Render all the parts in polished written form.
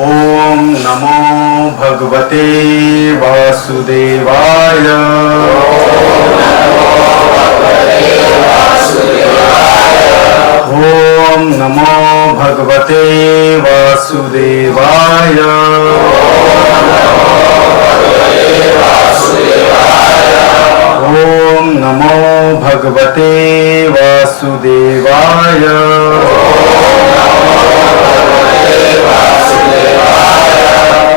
ओम नमो भगवते वासुदेवाय। ओम नमो भगवते वासुदेवाय। ओम नमो भगवते वासुदेवाय।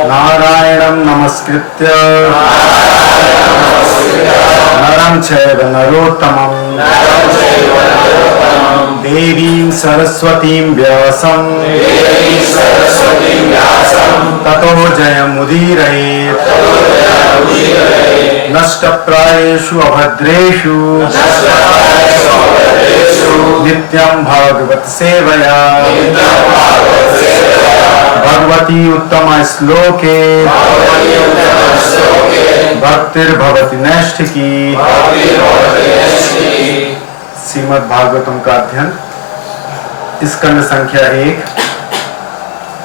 नारायणं नमस्कृत्य नरं चैव नरोत्तमं देवीं सरस्वतीं व्यासं ततो जयमुदीरयेत्। नष्टप्रायेषु अभद्रेषु नित्यं भागवत सेवया भगवती उत्तम श्लोके भक्तिर्भवति नैष्ठिकी। श्रीमद् भागवतम का अध्ययन स्कंद संख्या 1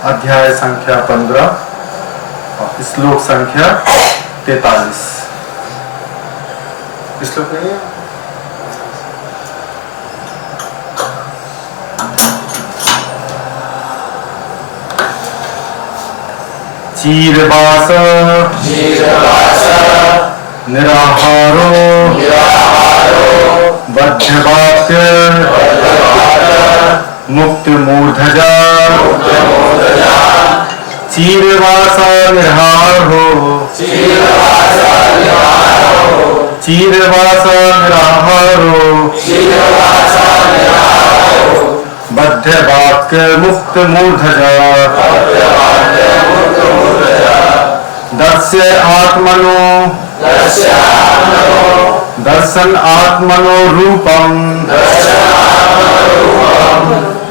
अध्याय संख्या 15 और श्लोक संख्या 43। श्लोक नहीं है? चीरवास निराहारो बद्धवाक्य मुक्त मूर्धजा। चीरवास निराहारो चीरवास निराहारो बद्धवाक्य मुक्त मूर्धजा। दर्श्य आत्मनो दर्शन आत्मनो रूपम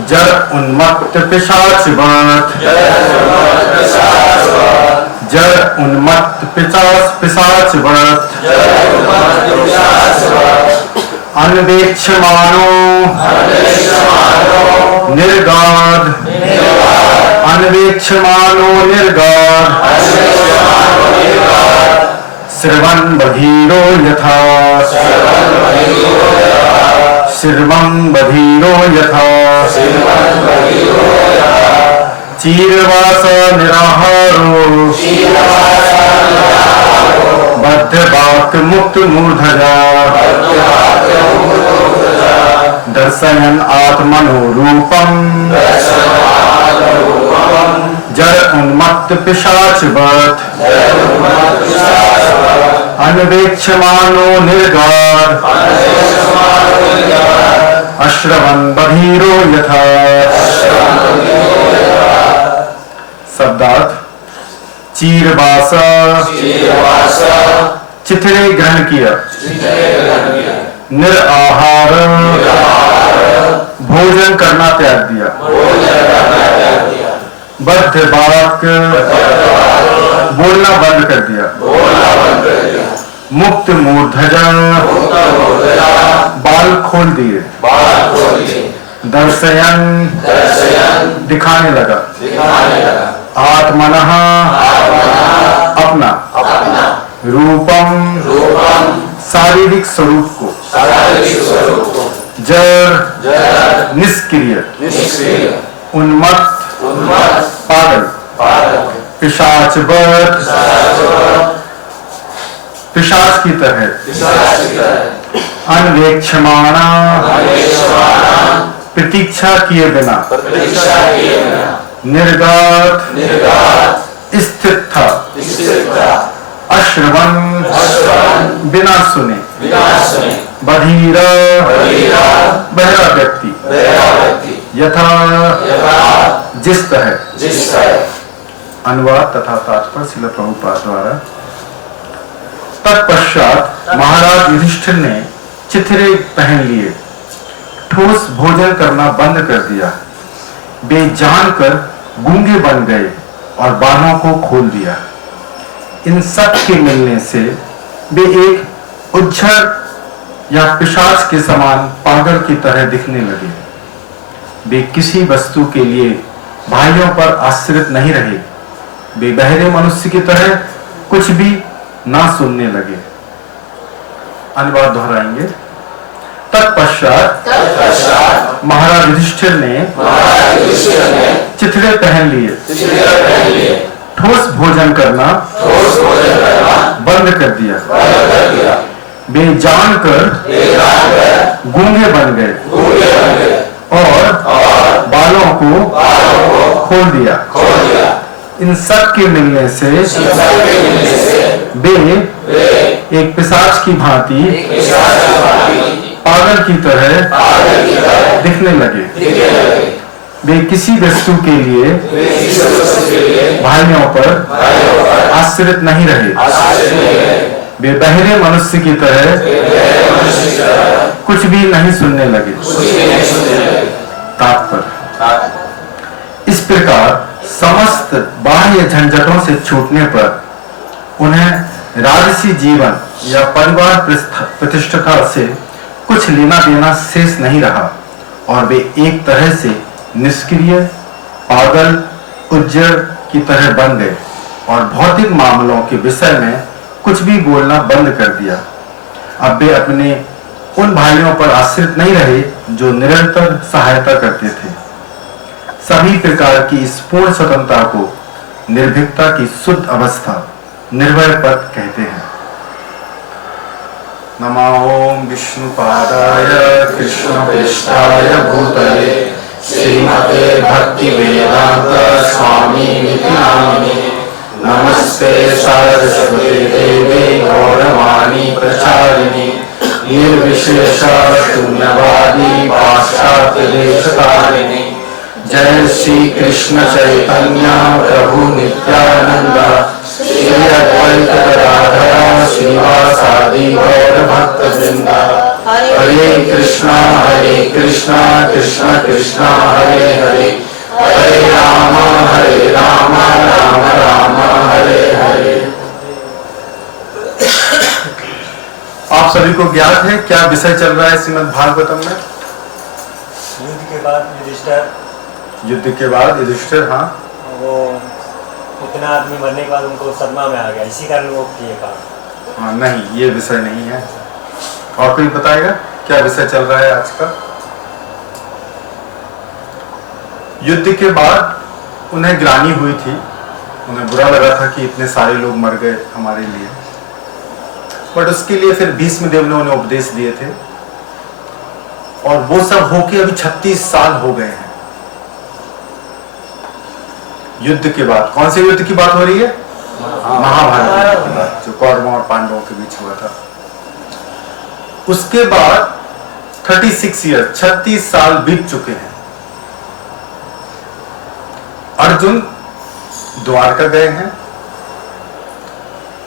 जड़ उन्मत्त पिशाचवत् जड़ उन्मत्त पिशाचवत् अन्वेक्षमानो निर्गाद अन्वेक्षमानो निर्गाद। श्रवण बधीरो यथा श्रवण बधीरो यथा। चीरवास निराहारो बद्धवाक् मुक्त मूर्धजा। दर्शयन् आत्मनो रूपम जड़ उन्मत्त पिशाचवत् अन्वेक्षमानो निर्गाद। अश्रवन् बधीरो यथा। शब्दार्थ चीरवास चिथड़े ग्रहण किया। निराहार भोजन करना त्याग दिया। बद्धवाक् बोलना बंद कर दिया। मुक्त मूर्धजा बाल खोल दिए। दर्शयन दिखाने लगा। आत्मनः अपना रूपम शारीरिक स्वरूप को। जड़ निष्क्रिय उन्मत्त पागल। पिशाचवत् पिशाच की तरह। अन्वेक्षमाणा प्रतीक्षा किए बिना। निर्गात स्थित था। अश्रवण बिना सुने। बधीरा बहरा व्यक्ति। यथा जिस तरह। अनुवाद तथा तात्पर्य श्रील प्रभुपाद द्वारा। तत्पश्चात महाराज युधिष्ठिर ने चिथड़े पहन लिए। ठोस भोजन करना बंद कर दिया। वे जानकर गूंगे बन गए और बाणों को खोल दिया। इन सब के मिलने से वे एक उज्जर या पिशाच के समान पागल की तरह दिखने लगे। वे किसी वस्तु के लिए भाइयों पर आश्रित नहीं रहे वे बहरे मनुष्य की तरह कुछ भी ना सुनने लगे। अनुवाद दोहराएंगे। तत्पश्चात महाराज युधिष्ठिर ने चिथड़े पहन लिए, ठोस भोजन करना बंद कर दिया। वे जानकर गूंगे बन गए और बालों को खोल दिया। इन सब के मिलने से वे एक पिशाच की भांति पागल की तरह दिखने लगे। वे किसी वस्तु के लिए भाइयों पर आश्रित नहीं रहे। वे बहरे मनुष्य की तरह कुछ भी नहीं सुनने लगे। तात्पर्य, इस प्रकार समस्त बाह्य झंझटों से छूटने पर उन्हें राजसी जीवन या परिवार प्रतिष्ठा से कुछ लेना देना शेष नहीं रहा और वे एक तरह से निष्क्रिय, पागल, उज्जर की तरह बन गए और भौतिक मामलों के विषय में कुछ भी बोलना बंद कर दिया। अब वे अपने उन भाइयों पर आश्रित नहीं रहे जो निरंतर सहायता करते थे। सभी प्रकार की इस पूर्ण स्वतंत्रता को निर्भीकता की शुद्ध अवस्था, निर्भय पद कहते हैं। नमो ओम विष्णुपादाय कृष्णप्रेष्ठाय भूतले श्रीमते भक्ति वेदांत स्वामी नामिने नमस्ते सरस्वती देवी गौरवाणी प्रचारिणी निर्विशेष शून्यवादी पाश्चात्य देशकारिणी। जय श्री कृष्ण चैतन्य प्रभु नित्यानंद श्री अद्वैत गदाधर श्रीवासादि गौर भक्त वृंद। हरे कृष्णा कृष्ण कृष्णा हरे हरे, हरे राम राम राम हरे हरे। आप सभी को ज्ञात है क्या विषय चल रहा है श्रीमद् भागवतम में? युद्ध के बाद युधिष्ठिर, हाँ, वो उतना आदमी मरने के बाद उनको सदमा में आ गया, इसी कारण वो किए काम। हाँ, नहीं, ये विषय नहीं है। और कोई बताएगा क्या विषय चल रहा है आज का? युद्ध के बाद उन्हें ग्लानि हुई थी, उन्हें बुरा लगा था कि इतने सारे लोग मर गए हमारे लिए, बट उसके लिए फिर भीष्म देव ने उन्हें उपदेश दिए थे और वो सब होके अभी 36 साल हो गए हैं। युद्ध के बाद, कौन से युद्ध की बात हो रही है? महाभारत की बात, जो कौरवों और पांडवों के बीच हुआ था। उसके बाद 36 ईयर, 36 साल बीत चुके हैं। अर्जुन द्वारका गए हैं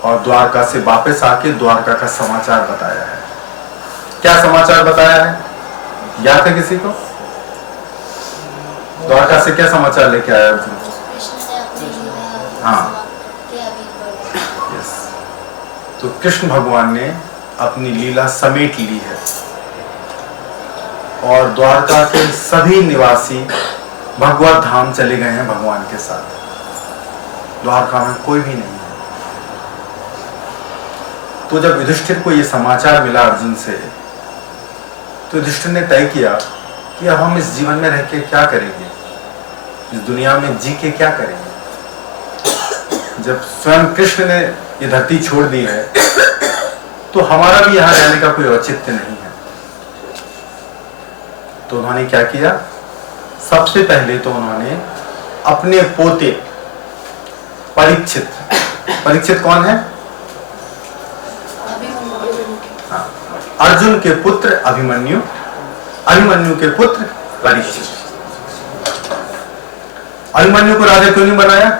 और द्वारका से वापस आके द्वारका का समाचार बताया है। क्या समाचार बताया है? याद है किसी को? द्वारका से क्या समाचार लेके आया अर्जुन? हाँ, यस। तो कृष्ण भगवान ने अपनी लीला समेट ली है और द्वारका के सभी निवासी भगवत धाम चले गए हैं भगवान के साथ। द्वारका में कोई भी नहीं है। तो जब युधिष्ठिर को यह समाचार मिला अर्जुन से, तो युधिष्ठिर ने तय किया कि अब हम इस जीवन में रह के क्या करेंगे, इस दुनिया में जी के क्या करेंगे। जब स्वयं कृष्ण ने ये धरती छोड़ दी है तो हमारा भी यहाँ रहने का कोई औचित्य नहीं है। तो उन्होंने क्या किया? सबसे पहले तो उन्होंने अपने पोते परीक्षित कौन है? हाँ, अर्जुन के पुत्र अभिमन्यु, अभिमन्यु के पुत्र परीक्षित। अभिमन्यु को राजा क्यों नहीं बनाया?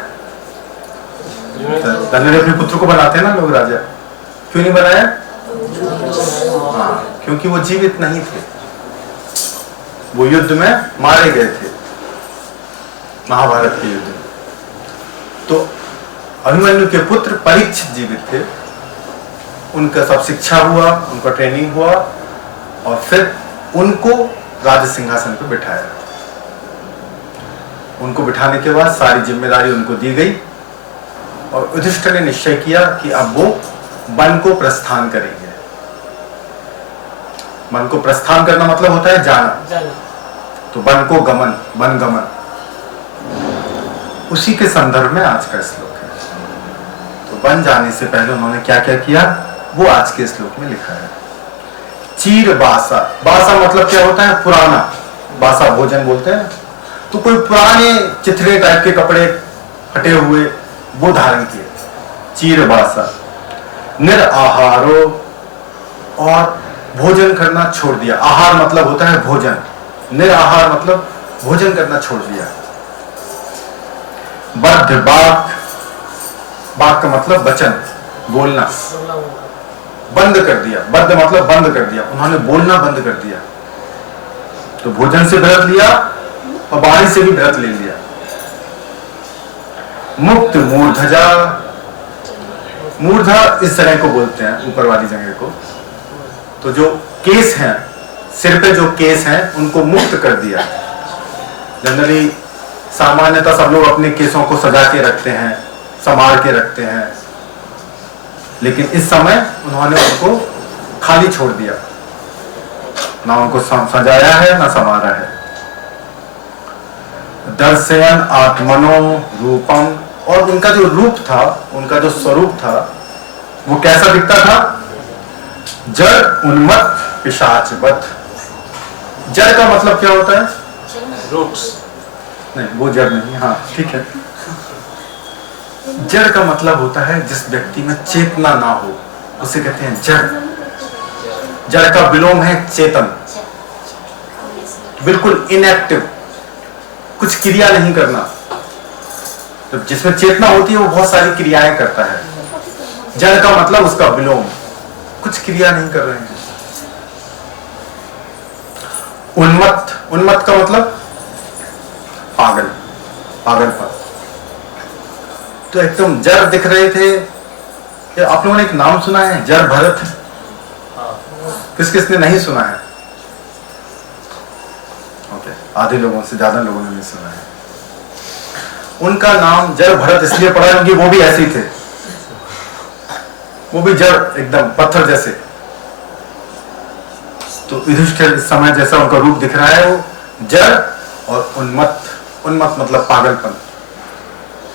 धनुर्धर अपने पुत्र को बनाते हैं ना लोग राजा, क्यों नहीं बनाया? हाँ, क्योंकि वो जीवित नहीं थे, वो युद्ध में मारे गए थे, महाभारत के युद्ध में। तो अभिमन्यु के पुत्र परीक्षित जीवित थे, उनका सब शिक्षा हुआ, उनका ट्रेनिंग हुआ और फिर उनको राज सिंहासन पर बिठाया। उनको बिठाने के बाद सारी जिम्मेदारी उनको दी गई और युधिष्ठिर ने निश्चय किया कि अब वो वन को प्रस्थान करेंगे। वन को प्रस्थान करना मतलब होता है जाना, तो वन को गमन, वन गमन, उसी के संदर्भ में आज का श्लोक है। तो वन जाने से पहले उन्होंने क्या क्या किया वो आज के श्लोक में लिखा है। चीर बासा, बासा मतलब क्या होता है? पुराना, बासा भोजन बोलते हैं। तो कोई पुराने चिथड़े टाइप के कपड़े फटे हुए वो धारण किए, चीर बासा। निर आहारो, और भोजन करना छोड़ दिया। आहार मतलब होता है भोजन, निर आहार मतलब भोजन करना छोड़ दिया। बद्ध बाक, बाक का मतलब वचन, बोलना, बंद कर दिया। बद्ध मतलब बंद कर दिया, उन्होंने बोलना बंद कर दिया। तो भोजन से व्रत लिया और वाणी से भी व्रत ले लिया। मुक्त मूर्धजा, मूर्धा इस जगह को बोलते हैं, ऊपर वाली जगह को। तो जो केस हैं, सिर पे जो केस हैं उनको मुक्त कर दिया। जनरली सामान्यतः सब लोग अपने केसों को सजा के रखते हैं, संभाल के रखते हैं, लेकिन इस समय उन्होंने उनको खाली छोड़ दिया, ना उनको सजाया है ना संवारा है। दर्शयन आत्मनो रूपम, और उनका जो रूप था, उनका जो स्वरूप था वो कैसा दिखता था? जड़ उन्मत्त पिशाचवत। जड़ का मतलब क्या होता है? रूट्स नहीं, वो जड़ नहीं, हाँ ठीक है। जड़ का मतलब होता है जिस व्यक्ति में चेतना ना हो, उसे कहते हैं जड़। जड़ का विलोम है चेतन, बिल्कुल इनएक्टिव, कुछ क्रिया नहीं करना। तो जिसमें चेतना होती है वो बहुत सारी क्रियाएं करता है। जड़ का मतलब उसका विलोम, कुछ क्रिया नहीं कर रहे हैं। उन्मत्त, उन्मत्त का मतलब पागल, पागलपन। तो एकदम जड़ दिख रहे थे। आप लोगों ने एक नाम सुना है, जड़ भरत? किस किसने नहीं सुना है? ओके, आधे लोगों से ज्यादा लोगों ने नहीं सुना है। उनका नाम जड़ भरत इसलिए पड़ा क्योंकि वो भी ऐसे ही थे, वो भी जड़ एकदम पत्थर जैसे। तो युधिष्ठिर इस समय जैसा उनका रूप दिख रहा है वो जड़ और उन्मत्त। उन्मत्त मतलब पागलपन,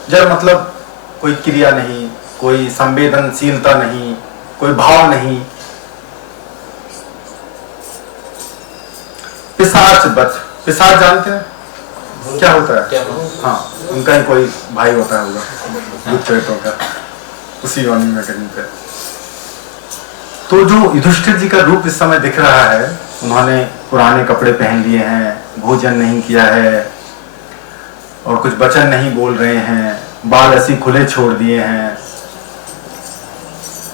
जड़ मतलब कोई क्रिया नहीं, कोई संवेदनशीलता नहीं, कोई भाव नहीं। पिशाच बच, पिशाच जानते हैं क्या होता है? हाँ, उनका ही कोई भाई होता है, होगा भूत प्रेतों का, उसी योनि में कहीं पे। तो जो युधिष्ठिर जी का रूप इस समय दिख रहा है, उन्होंने पुराने कपड़े पहन लिए हैं, भोजन नहीं किया है और कुछ वचन नहीं बोल रहे हैं, बाल ऐसी खुले छोड़ दिए हैं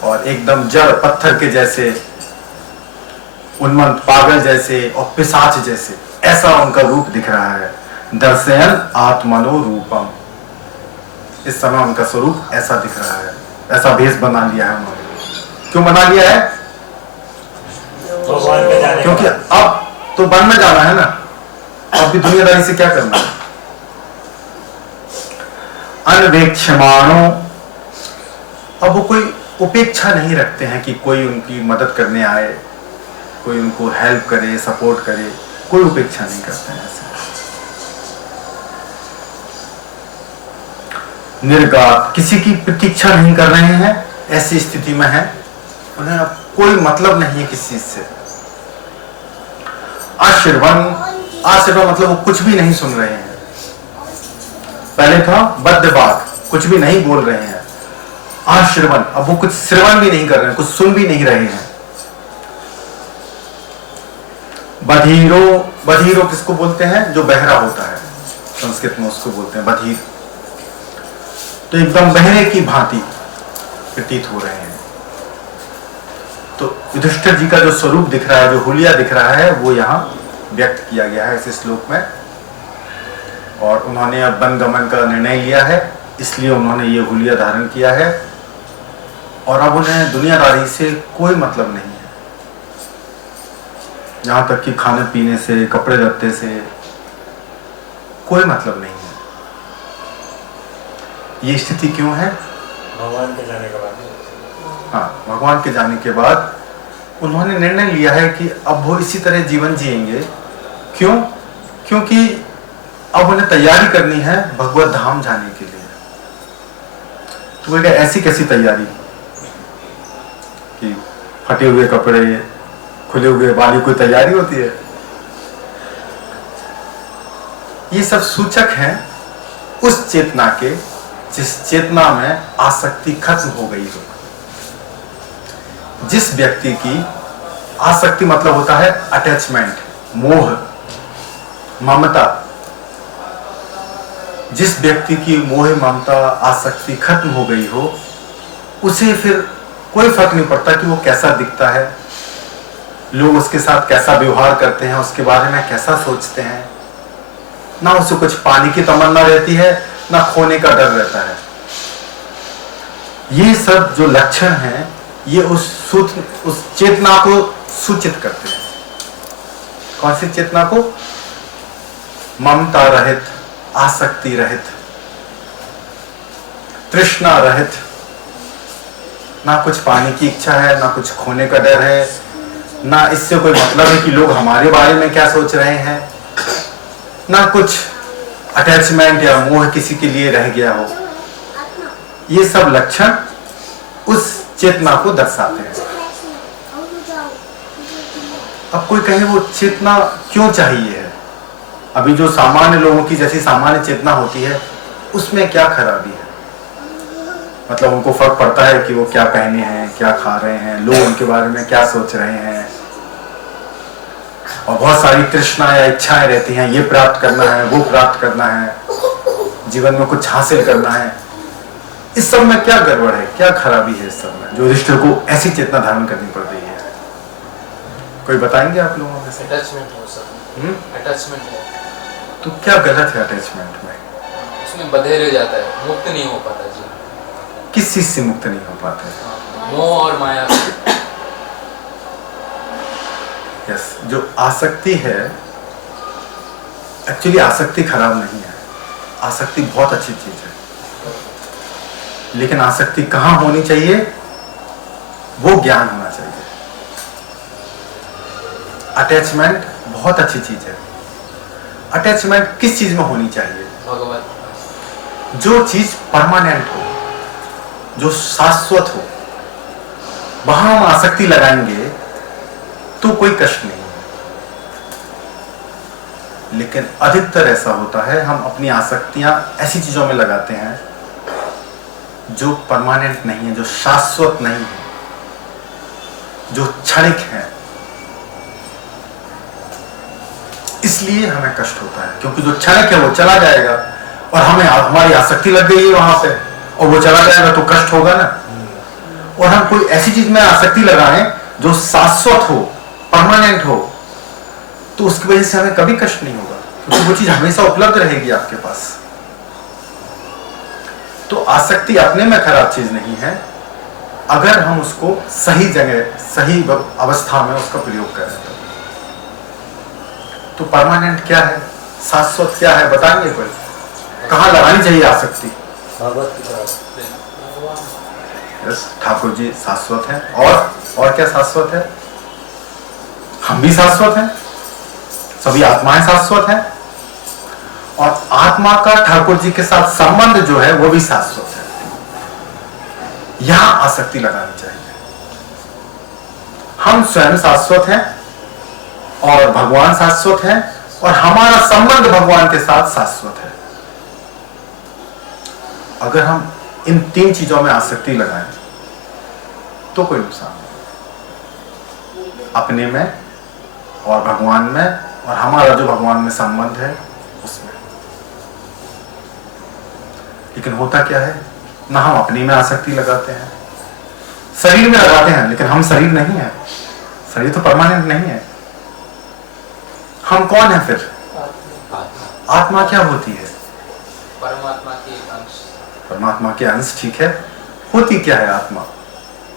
और एकदम जड़ पत्थर के जैसे, उन्मत्त पागल जैसे और पिशाच जैसे, ऐसा उनका रूप दिख रहा है। दर्शयन आत्मनो रूपम, इस समय उनका स्वरूप ऐसा दिख रहा है, ऐसा भेष बना लिया है उन्होंने। क्यों बना लिया है? क्योंकि अब तो वन में जाना है ना, अब भी दुनियादारी से क्या करना है। अनवेक्षमाणो, अब वो कोई उपेक्षा नहीं रखते हैं कि कोई उनकी मदद करने आए, कोई उनको हेल्प करे, सपोर्ट करे, कोई उपेक्षा नहीं करते हैं ऐसे। निर्गात, किसी की प्रतीक्षा नहीं कर रहे हैं, ऐसी स्थिति में है, उन्हें अब कोई मतलब नहीं है किसी चीज से। आश्रवन, आश्रवन मतलब वो कुछ भी नहीं सुन रहे हैं। पहले था बद्धबाग, कुछ भी नहीं बोल रहे हैं। आश्रवन, अब वो कुछ श्रवण भी नहीं कर रहे हैं, कुछ सुन भी नहीं रहे हैं। बधीरो, बधीरो किसको बोलते हैं? जो बहरा होता है, संस्कृत में उसको बोलते हैं बधीर। तो एकदम बहरे की भांति प्रतीत हो रहे हैं। तो युधिष्ठिर जी का जो स्वरूप दिख रहा है, जो हुलिया दिख रहा है, वो यहाँ व्यक्त किया गया है इस श्लोक में। और उन्होंने अब वन गमन का निर्णय लिया है, इसलिए उन्होंने ये हुलिया धारण किया है और अब उन्हें दुनियादारी से कोई मतलब नहीं है, यहां तक कि खाने पीने से, कपड़े लत्ते से कोई मतलब नहीं है। ये स्थिति क्यों है? भगवान के जाने के बाद। हाँ, भगवान के जाने के बाद उन्होंने निर्णय लिया है कि अब वो इसी तरह जीवन जिएंगे। क्यों? क्योंकि अब उन्हें तैयारी करनी है भगवत धाम जाने के लिए। तो वो ऐसी कैसी तैयारी कि फटे हुए कपड़े, खुले हुए बाली, कोई तैयारी होती है? ये सब सूचक हैं उस चेतना के जिस चेतना में आसक्ति खत्म हो गई हो। जिस व्यक्ति की आसक्ति मतलब होता है अटैचमेंट, मोह, ममता। जिस व्यक्ति की मोह, ममता, आसक्ति खत्म हो गई हो, उसे फिर कोई फर्क नहीं पड़ता कि वो कैसा दिखता है, लोग उसके साथ कैसा व्यवहार करते हैं, उसके बारे में कैसा सोचते हैं। ना उसे कुछ पाने की तमन्ना रहती है, ना खोने का डर रहता है। ये सब जो लक्षण हैं, ये उस चेतना को सूचित करते हैं। कौन सी चेतना को? ममता रहित, आसक्ति रहित, तृष्णा रहित। ना कुछ पाने की इच्छा है, ना कुछ खोने का डर है, ना इससे कोई मतलब है कि लोग हमारे बारे में क्या सोच रहे हैं, ना कुछ अटैचमेंट या मोह किसी के लिए रह गया हो। ये सब लक्षण उस चेतना को दर्शाते हैं। अब कोई कहे वो चेतना क्यों चाहिए है? अभी जो सामान्य लोगों की जैसी सामान्य चेतना होती है, उसमें क्या खराबी है? मतलब उनको फर्क पड़ता है कि वो क्या पहने हैं, क्या खा रहे हैं, लोग उनके बारे में क्या सोच रहे हैं, और बहुत सारी तृष्णा या इच्छाएं रहती हैं, ये प्राप्त करना है, वो प्राप्त करना है, जीवन में कुछ हासिल करना है। इस सब में क्या गड़बड़ है, क्या खराबी है इस सब में, जो युधिष्ठिर को ऐसी चेतना धारण करनी पड़ रही है? कोई बताएंगे आप लोगों में से? अटैचमेंट हो सर, अटैचमेंट है। तो क्या गलत है अटैचमेंट में? उसमें बंधे रह जाता है, मुक्त नहीं हो पाता जी। किस चीज से मुक्त नहीं हो पाते? मोह और माया। यस, जो आसक्ति है, एक्चुअली आसक्ति खराब नहीं है, आसक्ति बहुत अच्छी चीज है। लेकिन आसक्ति कहां होनी चाहिए? वो ज्ञान होना चाहिए। अटैचमेंट बहुत अच्छी चीज है। अटैचमेंट किस चीज में होनी चाहिए? भगवत। जो चीज परमानेंट हो, जो शाश्वत हो, वहां हम आसक्ति लगाएंगे तो कोई कष्ट नहीं है। लेकिन अधिकतर ऐसा होता है, हम अपनी आसक्तियां ऐसी चीजों में लगाते हैं जो परमानेंट नहीं है, जो शाश्वत नहीं है, जो क्षणिक है। इसलिए हमें कष्ट होता है, क्योंकि जो क्षणिक है वो चला जाएगा, और हमें हमारी आसक्ति लग गई है वहां पे, और वो चला जाएगा तो कष्ट होगा ना। और हम कोई ऐसी चीज में आसक्ति लगाएं जो शाश्वत हो, परमानेंट हो, तो उसकी वजह से हमें कभी कष्ट नहीं होगा, क्योंकि वो चीज हमेशा उपलब्ध रहेगी आपके पास। तो आसक्ति अपने में खराब चीज नहीं है, अगर हम उसको सही जगह, सही अवस्था में उसका प्रयोग करें। तो परमानेंट क्या है, शाश्वत क्या है, बताएंगे कोई? कहाँ लगानी चाहिए आसक्ति? भागवत की तरफ। यस, ठाकुर जी शाश्वत है। और क्या शाश्वत है? हम भी शाश्वत हैं, सभी आत्माएं शाश्वत हैं, और आत्मा का ठाकुर जी के साथ संबंध जो है वो भी शाश्वत है। यहां आसक्ति लगानी चाहिए। हम स्वयं शाश्वत हैं, और भगवान शाश्वत है, और हमारा संबंध भगवान के साथ शाश्वत है। अगर हम इन तीन चीजों में आसक्ति लगाएं तो कोई नुकसान नहीं, अपने में और भगवान में, और हमारा जो भगवान में संबंध है उसमें। लेकिन होता क्या है, ना हम अपने में आसक्ति लगाते हैं, शरीर में लगाते हैं, लेकिन हम शरीर नहीं है, शरीर तो परमानेंट नहीं है। हम कौन है फिर? आत्मा क्या होती है? परमात्मा के अंश। परमात्मा के अंश, ठीक है। होती क्या है आत्मा?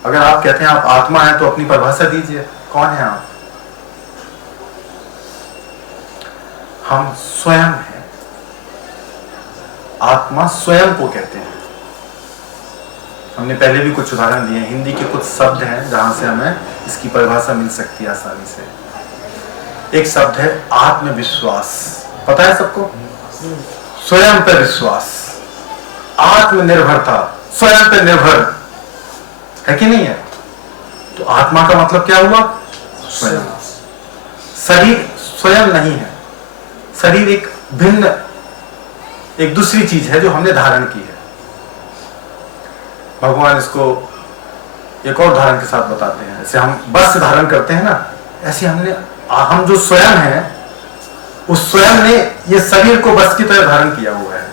अगर आप कहते हैं आप आत्मा है तो अपनी परिभाषा दीजिए, कौन है आप? हम स्वयं हैं। आत्मा स्वयं को कहते हैं। हमने पहले भी कुछ उदाहरण दिए हैं, हिंदी के कुछ शब्द हैं जहां से हमें इसकी परिभाषा मिल सकती है आसानी से। एक शब्द है आत्मविश्वास, पता है सबको? स्वयं पर विश्वास, आत्मनिर्भरता, स्वयं पर निर्भर है कि नहीं है? तो आत्मा का मतलब क्या हुआ? स्वयं। शरीर स्वयं नहीं है, शरीर एक भिन्न, एक दूसरी चीज है जो हमने धारण की है। भगवान इसको एक और उदाहरण के साथ बताते हैं। जैसे हम वस्त्र धारण करते हैं ना, ऐसे हम जो स्वयं है, उस स्वयं ने ये शरीर को वस्त्र की तरह धारण किया हुआ है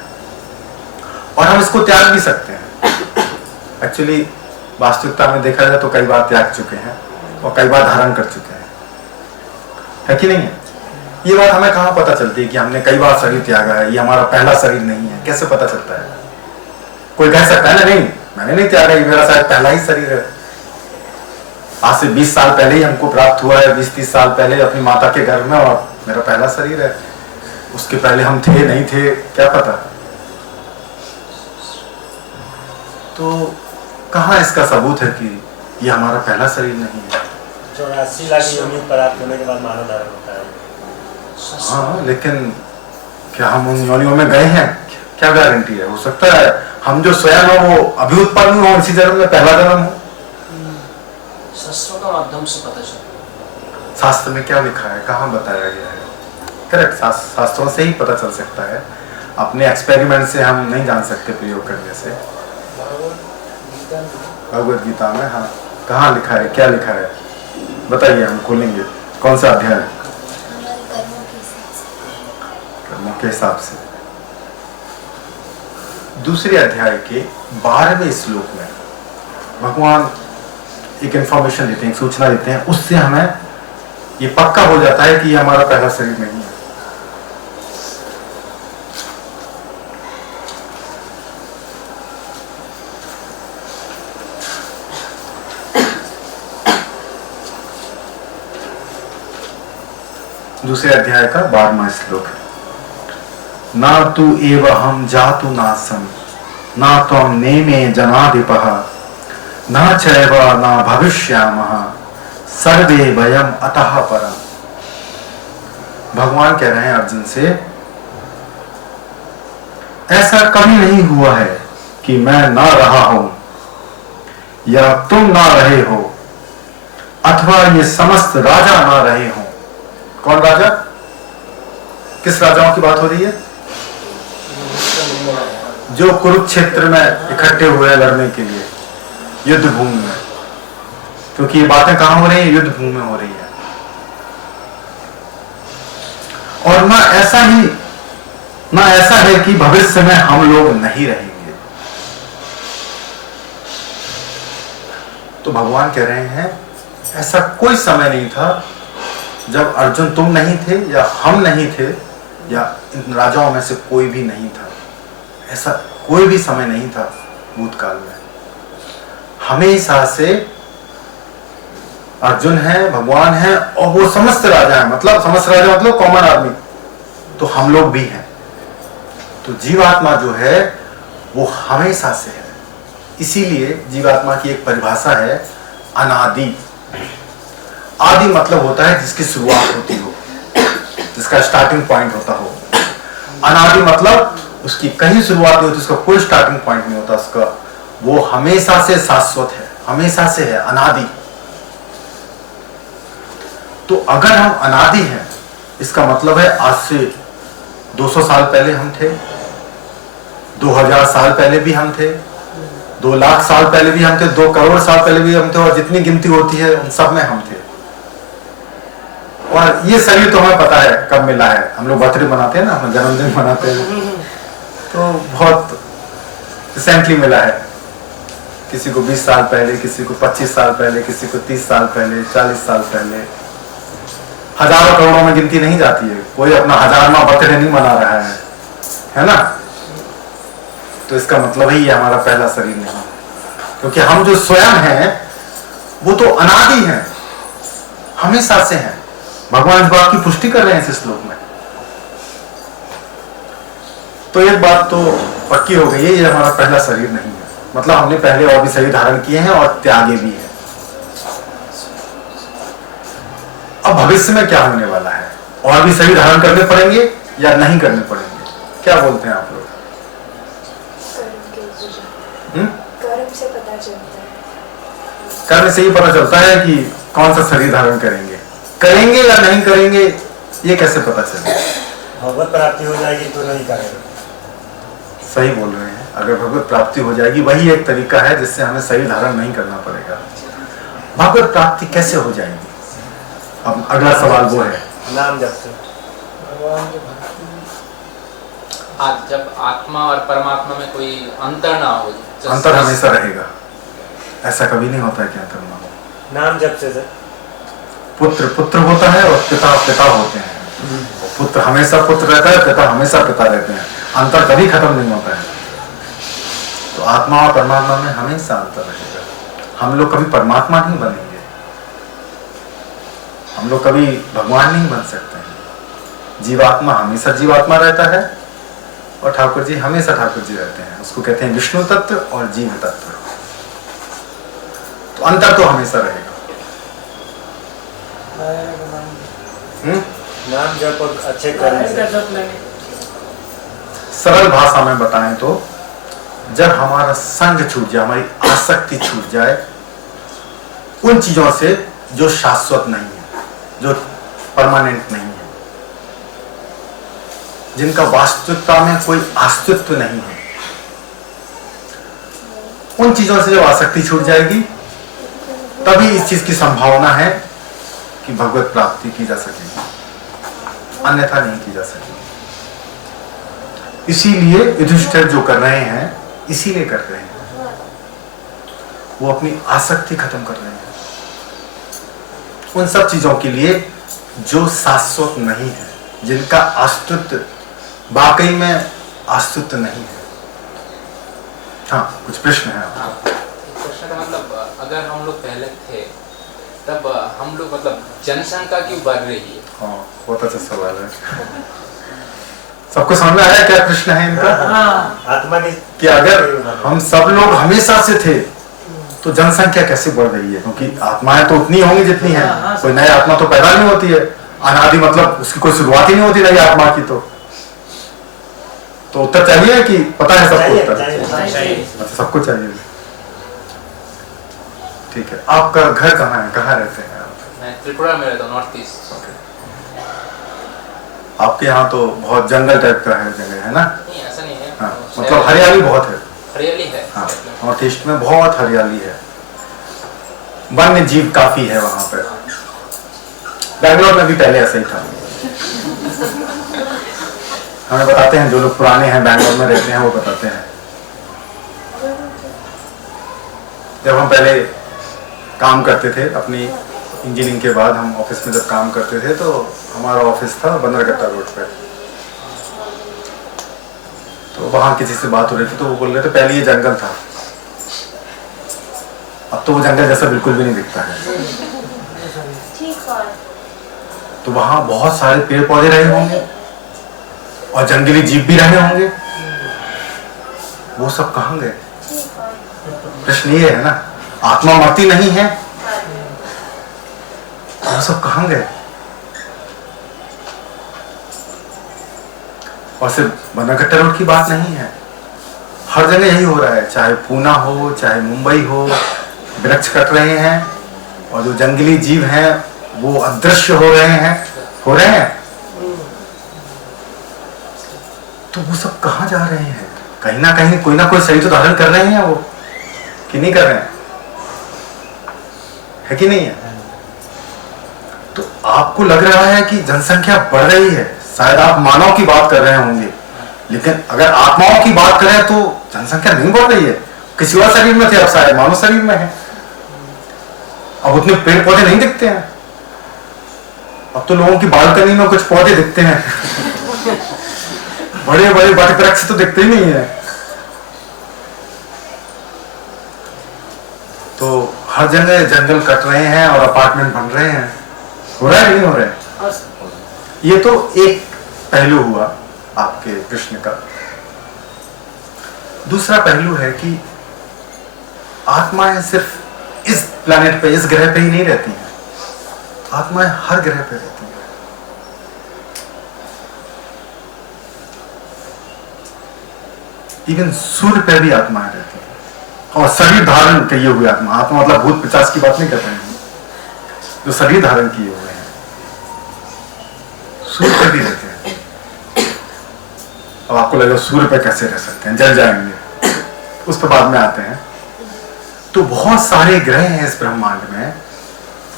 और हम इसको त्याग भी सकते हैं। एक्चुअली वास्तविकता में देखा जाए तो कई बार त्याग चुके हैं और कई बार धारण कर चुके हैं, है कि नहीं है? ये बात हमें कहाँ पता चलती है कि हमने कई बार शरीर त्यागा है, ये हमारा पहला शरीर नहीं है? कैसे पता चलता है? कोई कह सकता है ना, नहीं मैंने नहीं त्यागा, ये मेरा शायद पहला ही शरीर है, आज से 20 साल पहले ही हमको प्राप्त हुआ है, 20-30 साल पहले अपनी माता के घर में, और मेरा पहला शरीर है, उसके पहले हम थे नहीं थे क्या पता। तो कहाँ इसका सबूत है कि ये हमारा पहला शरीर नहीं है? 84 लाख योनि प्राप्त होने के बाद मानव धारण होता है। हाँ, लेकिन क्या हम उन योनियों में गए हैं? क्या गारंटी है? हो सकता है हम जो स्वयं हो वो अभी उत्पन्न हो, इसी जन्म में पहला जन्म हो। शास्त्रों का माध्यम से पता चलता। शास्त्र में क्या लिखा है, कहाँ बताया गया है? करेक्ट, शास्त्रों से ही पता चल सकता है, अपने एक्सपेरिमेंट से हम नहीं जान सकते, प्रयोग करने से। भगवद गीता में, हाँ, कहाँ लिखा है, क्या लिखा है बताइए, हम खोलेंगे। कौन सा अध्याय है? कर्मों के हिसाब से। दूसरे अध्याय के 12वें श्लोक में भगवान एक इंफॉर्मेशन देते हैं, एक सूचना देते हैं, उससे हमें ये पक्का हो जाता है कि ये हमारा पहला शरीर नहीं है। दूसरे अध्याय का 12वां श्लोक है, ना तु एव हम जातु नासम, ना त्वं नेमे जनाधिपः, ना चैव ना भविष्यामः, सर्वे वयम अतः परम। भगवान कह रहे हैं अर्जुन से, ऐसा कभी नहीं हुआ है कि मैं ना रहा हूं या तुम ना रहे हो, अथवा ये समस्त राजा ना रहे हो। कौन राजा? किस राजाओं की बात हो रही है? जो कुरुक्षेत्र में इकट्ठे हुए हैं लड़ने के लिए, युद्ध भूमि में, क्योंकि ये बातें कहां हो रही है? युद्ध भूमि में हो रही है। और ना ऐसा है कि भविष्य में हम लोग नहीं रहेंगे। तो भगवान कह रहे हैं ऐसा कोई समय नहीं था जब अर्जुन तुम नहीं थे या हम नहीं थे या इन राजाओं में से कोई भी नहीं था। ऐसा कोई भी समय नहीं था भूतकाल में। हमेशा से अर्जुन है, भगवान है, और वो समस्त राजा है, मतलब समस्त राजा मतलब कॉमन आदमी, तो हम लोग भी हैं। तो जीवात्मा जो है वो हमेशा से है। इसीलिए जीवात्मा की एक परिभाषा है अनादि। आदि मतलब होता है जिसकी शुरुआत होती हो, जिसका स्टार्टिंग पॉइंट होता हो। अनादि मतलब उसकी कहीं शुरुआत नहीं होती, उसका कोई स्टार्टिंग पॉइंट नहीं होता उसका, वो हमेशा से शाश्वत है, हमेशा से है, अनादि। तो अगर हम अनादि हैं, इसका मतलब है आज से 200 साल पहले हम थे, 2000 साल पहले भी हम थे, 2 लाख साल पहले भी हम थे, 2 करोड़ साल पहले भी हम थे, और जितनी गिनती होती है उन सब में हम थे। और ये शरीर तो हमें पता है कब मिला है। हम लोग बर्थडे मनाते हैं ना, हम जन्मदिन मनाते हैं, तो बहुत रिसेंटली मिला है। किसी को 20 साल पहले, किसी को 25 साल पहले, किसी को 30 साल पहले, 40 साल पहले। हजारों करोड़ों में गिनती नहीं जाती है, कोई अपना 1000वां बर्थडे नहीं मना रहा है ना। तो इसका मतलब ही ये हमारा पहला शरीर नहीं, क्योंकि हम जो स्वयं हैं वो तो अनादि हैं, हमेशा से हैं। भगवान इस बात की पुष्टि कर रहे हैं इस श्लोक में। तो एक बात तो पक्की हो गई है, ये हमारा पहला शरीर नहीं है। मतलब हमने पहले और भी शरीर धारण किए हैं और त्यागे भी है। अब भविष्य में क्या होने वाला है? और भी शरीर धारण करने पड़ेंगे या नहीं करने पड़ेंगे? क्या बोलते हैं आप लोग? कर्म से पता चलता है। कर्म से ही पता चलता है कि कौन सा शरीर धारण करेंगे, करेंगे या नहीं करेंगे, ये कैसे पता चलेगा? भगवत प्राप्ति हो जाएगी तो नहीं करेंगे। सही बोल रहे हैं। अगर भगवत प्राप्ति हो जाएगी, वही एक तरीका है जिससे हमें शरीर धारण नहीं करना पड़ेगा। भगवत प्राप्ति कैसे हो जाएगी? अब अगला सवाल वो है, नाम जप से। जब आत्मा और परमात्मा में कोई अंतर ना हो, अंतर हमेशा रहेगा। ऐसा कभी नहीं होता है कि अंतर ना हो। नाम जप से सर। पुत्र पुत्र होता है और पिता पिता होते हैं। पुत्र हमेशा पुत्र रहता है, पिता हमेशा पिता रहते हैं। अंतर कभी खत्म नहीं होता है। तो आत्मा और परमात्मा में हमेशा अंतर रहेगा। हम लोग कभी परमात्मा नहीं बनेंगे, हम लोग कभी भगवान नहीं बन सकते हैं। जीवात्मा हमेशा जीवात्मा रहता है और ठाकुर जी हमेशा ठाकुर जी रहते हैं। उसको कहते हैं विष्णु तत्व और जीव तत्व। तो अंतर तो हमेशा रहेगा। नाम जप और अच्छे कर्म से। सरल भाषा में बताएं तो जब हमारा संग छूट जाए, हमारी आसक्ति छूट जाए उन चीजों से जो शाश्वत नहीं है, जो परमानेंट नहीं है, जिनका वास्तविकता में कोई अस्तित्व नहीं है, उन चीजों से जब आसक्ति छूट जाएगी तभी इस चीज की संभावना है कि भगवत प्राप्ति की जा सकेगी, अन्यथा नहीं की जा सकेगी। इसीलिए युधिष्ठिर जो कर रहे हैं, इसीलिए कर रहे हैं, वो अपनी आसक्ति खत्म कर रहे हैं उन सब चीजों के लिए जो शाश्वत नहीं है, जिनका अस्तित्व वाकई में अस्तित्व नहीं है। हाँ, कुछ प्रश्न है आपका? प्रश्न का मतलब, अगर हम लोग पहले थे तब हम लोग मतलब जनसंख्या क्यों बढ़ रही है? हाँ, बहुत अच्छा सवाल है। सबको समझ में आया क्या प्रश्न है इनका? आत्मा की कि अगर हम सब लोग हमेशा से थे तो जनसंख्या कैसे बढ़ रही है? क्योंकि आत्माएं तो उतनी होंगी जितनी है, कोई नई आत्मा तो पैदा नहीं होती है। अनादि मतलब उसकी कोई शुरुआत ही नहीं होती नई आत्मा की। तो उत्तर चाहिए कि पता है सबको उत्तर? अच्छा, सबको चाहिए। ठीक है, आपका घर कहाँ है, कहाँ रहते हैं आप? मैं त्रिपुरा में रहता हूँ, नॉर्थ ईस्ट। आपके यहाँ तो बहुत जंगल टाइप का है जगह, है ना? नहीं, ऐसा नहीं है। हाँ, मतलब हरियाली बहुत है। हरियाली है। हाँ, नॉर्थ ईस्ट में बहुत हरियाली है, वन्य जीव काफी है वहां पर। बैंगलोर में भी पहले ऐसा ही था। हमें बताते हैं, जो लोग पुराने हैं बैंगलोर में रहते हैं वो बताते हैं। जब हम पहले काम करते थे, अपनी इंजीनियरिंग के बाद हम ऑफिस में जब काम करते थे, तो हमारा ऑफिस था बंदरकट्टा रोड पे। तो वहां किसी से बात हो रही थी तो वो बोल रहे थे पहले ये जंगल था, अब तो वो जंगल जैसा बिल्कुल भी नहीं दिखता है। तो वहां बहुत सारे पेड़ पौधे रहे होंगे और जंगली जीव भी रहे होंगे, वो सब कहाँ गए? प्रश्न ये है ना, आत्मा मरती नहीं है, वो सब कहाँ गए? और सिर्फ बंदरकट्टा रोड की बात नहीं है, हर जगह यही हो रहा है। चाहे पूना हो, चाहे मुंबई हो, वृक्ष कट रहे हैं और जो जंगली जीव हैं वो अदृश्य हो रहे हैं। तो वो सब कहाँ जा रहे हैं? कहीं ना कहीं कोई ना कोई शरीर तो धारण कर रहे हैं वो, कि नहीं कर रहे हैं? है कि नहीं है? तो आपको लग रहा है कि जनसंख्या बढ़ रही है, शायद आप मानव की बात कर रहे होंगे, लेकिन अगर आत्माओं की बात करें तो जनसंख्या नहीं बढ़ रही है। किसी और शरीर में थे, अब शायद मानव शरीर में है। अब उतने पेड़ पौधे नहीं दिखते हैं, अब तो लोगों की बालकनी में कुछ पौधे दिखते हैं। बड़े बड़े वट वृक्ष तो दिखते ही नहीं है। तो हर जगह जंगल कट रहे हैं और अपार्टमेंट बन रहे हैं। हो रहा है नहीं हो रहा है? ये तो एक पहलू हुआ आपके प्रश्न का। दूसरा पहलू है कि आत्माएं सिर्फ इस प्लेनेट पे, इस ग्रह पे ही नहीं रहती हैं, आत्माएं हर ग्रह पे रहती हैं। इवन सूर्य पे भी आत्माएं रहती हैं। और शरीर धारण किए हुए आत्मा, आत्मा मतलब भूत पिशाच की बात नहीं कर रहे हैं, जो शरीर धारण किए हुए हैं सूर्य पे भी रहते हैं। अब आपको लगेगा सूर्य पे कैसे रह सकते हैं, जल जाएंगे, उस पर बाद में आते हैं। तो बहुत सारे ग्रह हैं इस ब्रह्मांड में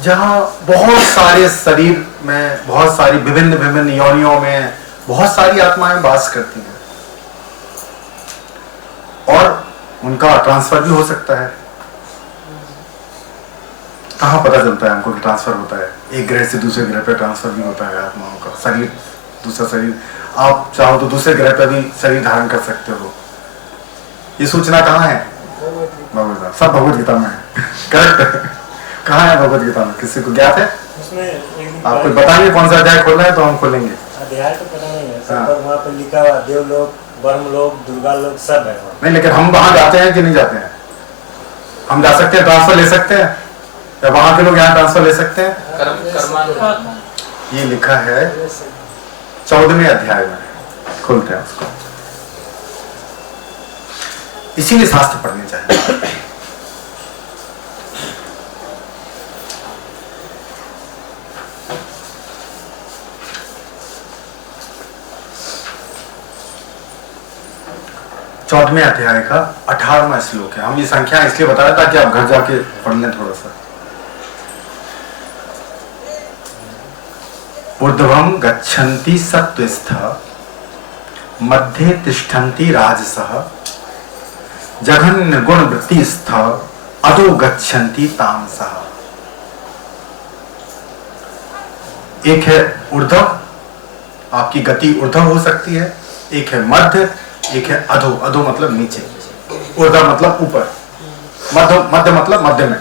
जहां बहुत सारे शरीर में, बहुत सारी विभिन्न विभिन्न योनियों में बहुत सारी आत्माएं वास करती हैं, और उनका ट्रांसफर भी हो सकता है। कहां पता चलता है हमको कि ट्रांसफर होता है? एक ग्रह से दूसरे ग्रह पे ट्रांसफर भी होता है आत्माओं का। शरीर, दूसरा शरीर, आप चाहो तो दूसरे ग्रह पे भी शरीर धारण कर सकते हो। ये सूचना कहाँ है? भगवत, सब भगवत गीता में है। करेक्ट। कहाँ है भगवत गीता में? किसी को ज्ञात है? उसमें आपको बताएंगे कौन सा अध्याय खोलना है तो हम खोलेंगे। अध्याय तो पता नहीं है, हाँ। पर वहाँ पर लिखा हुआ देवलोक, ब्रह्मलोक, दुर्गा लोक सब है वहाँ। नहीं, लेकिन हम वहां जाते हैं कि नहीं जाते हैं? हम जा सकते हैं, ट्रांसफर ले सकते हैं, या वहां के लोग यहाँ ट्रांसफर ले सकते हैं? कर्मानुसार ये लिखा है 14वें अध्याय में, खोलते हैं उसको। इसीलिए शास्त्र पढ़ने चाहिए। चौदहवें अध्याय का 18वां श्लोक है। हम ये संख्या इसलिए बता रहे ताकि आप घर जाके पढ़ लें थोड़ा सा। ऊर्ध्वं गच्छन्ति सत्त्वस्थः, मध्ये तिष्ठन्ति राजसः, जघन्य गुण वृत्तिस्थः, अधो गच्छन्ति तामसः। एक है ऊर्ध्व, आपकी गति ऊर्ध्व हो सकती है, एक है मध्य, एक है अधो। अधो मतलब नीचे, ऊर्ध्व मतलब ऊपर, मध्य मतलब मध्य में।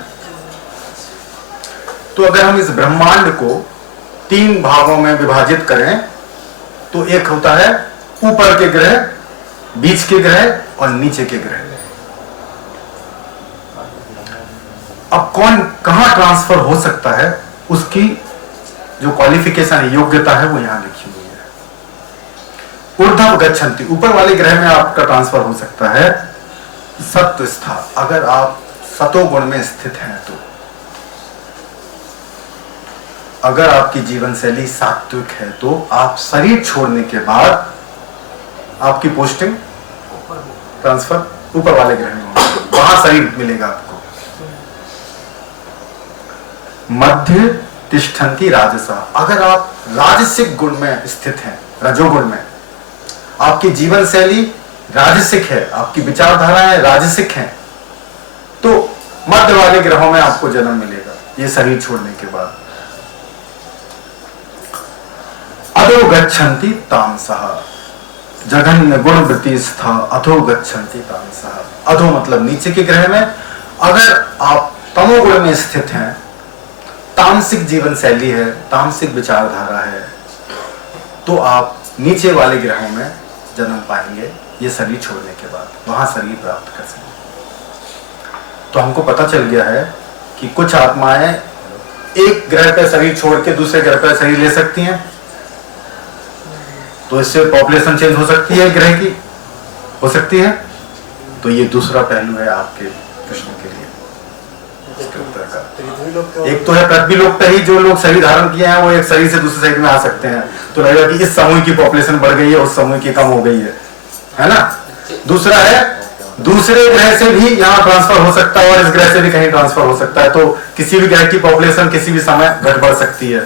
तो अगर हम इस ब्रह्मांड को 3 भागों में विभाजित करें तो एक होता है ऊपर के ग्रह, बीच के ग्रह और नीचे के ग्रह। अब कौन कहां ट्रांसफर हो सकता है, उसकी जो क्वालिफिकेशन है, योग्यता है, वो यहां लिखी हुई है। ऊर्ध्व गच्छन्ति, ऊपर वाले ग्रह में आपका ट्रांसफर हो सकता है। सत्वस्था, अगर आप सतोगुण में स्थित हैं तो, अगर आपकी जीवन शैली सात्विक है तो आप शरीर छोड़ने के बाद आपकी पोस्टिंग, ट्रांसफर ऊपर वाले ग्रह में होगा, वहां शरीर मिलेगा आपको। मध्य तिष्ठन्ति राजसा, अगर आप राजसिक गुण में स्थित हैं, रजोगुण में, आपकी जीवन शैली राजसिक है, आपकी विचारधाराएं राजसिक हैं, तो मध्य वाले ग्रहों में आपको जन्म मिलेगा ये शरीर छोड़ने के बाद। अधो गच्छन्ति तामसः, जघन्य गुण वृत्तिस्थः, अधो गच्छन्ति तामसः। अधो मतलब नीचे के ग्रह में। अगर आप तमोगुण में स्थित हैं, तामसिक जीवन शैली है, तामसिक विचारधारा है, तो आप नीचे वाले ग्रहों में जन्म पाएंगे ये शरीर छोड़ने के बाद, वहां शरीर प्राप्त कर सकेंगे। तो हमको पता चल गया है कि कुछ आत्माएं एक ग्रह पर शरीर छोड़ के दूसरे ग्रह पर शरीर ले सकती हैं, तो इससे पॉपुलेशन चेंज हो सकती है, ग्रह की हो सकती है। तो ये दूसरा पहलू है आपके प्रश्न के लिए। एक तो है पृथ्वी लोक पे ही जो लोग शरीर धारण किए हैं वो एक शरीर से दूसरे शरीर में आ सकते हैं, तो लगेगा कि इस समूह की पॉपुलेशन बढ़ गई है, उस समूह की कम हो गई है ना। दूसरा है दूसरे ग्रह से भी यहाँ ट्रांसफर हो सकता है और इस ग्रह से भी कहीं ट्रांसफर हो सकता है, तो किसी भी ग्रह की पॉपुलेशन किसी भी समय घट बढ़ सकती है।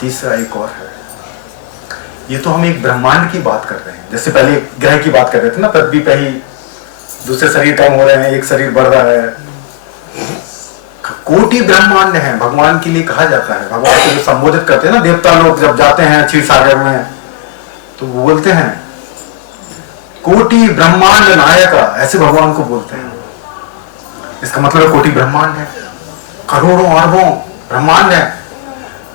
तीसरा एक और है, ये तो हम एक ब्रह्मांड की बात कर रहे हैं, जैसे पहले एक ग्रह की बात कर रहे थे ना, पृथ्वी पे ही दूसरे शरीर कम हो रहे हैं, एक शरीर बढ़ रहा है। कोटि ब्रह्मांड है, भगवान के लिए कहा जाता है। भगवान को जो संबोधित करते हैं ना देवता लोग, जब जाते हैं क्षीर सागर में तो वो बोलते हैं कोटि ब्रह्मांड नायका, ऐसे भगवान को बोलते हैं। इसका मतलब कोटि ब्रह्मांड है, करोड़ों अरबों ब्रह्मांड है।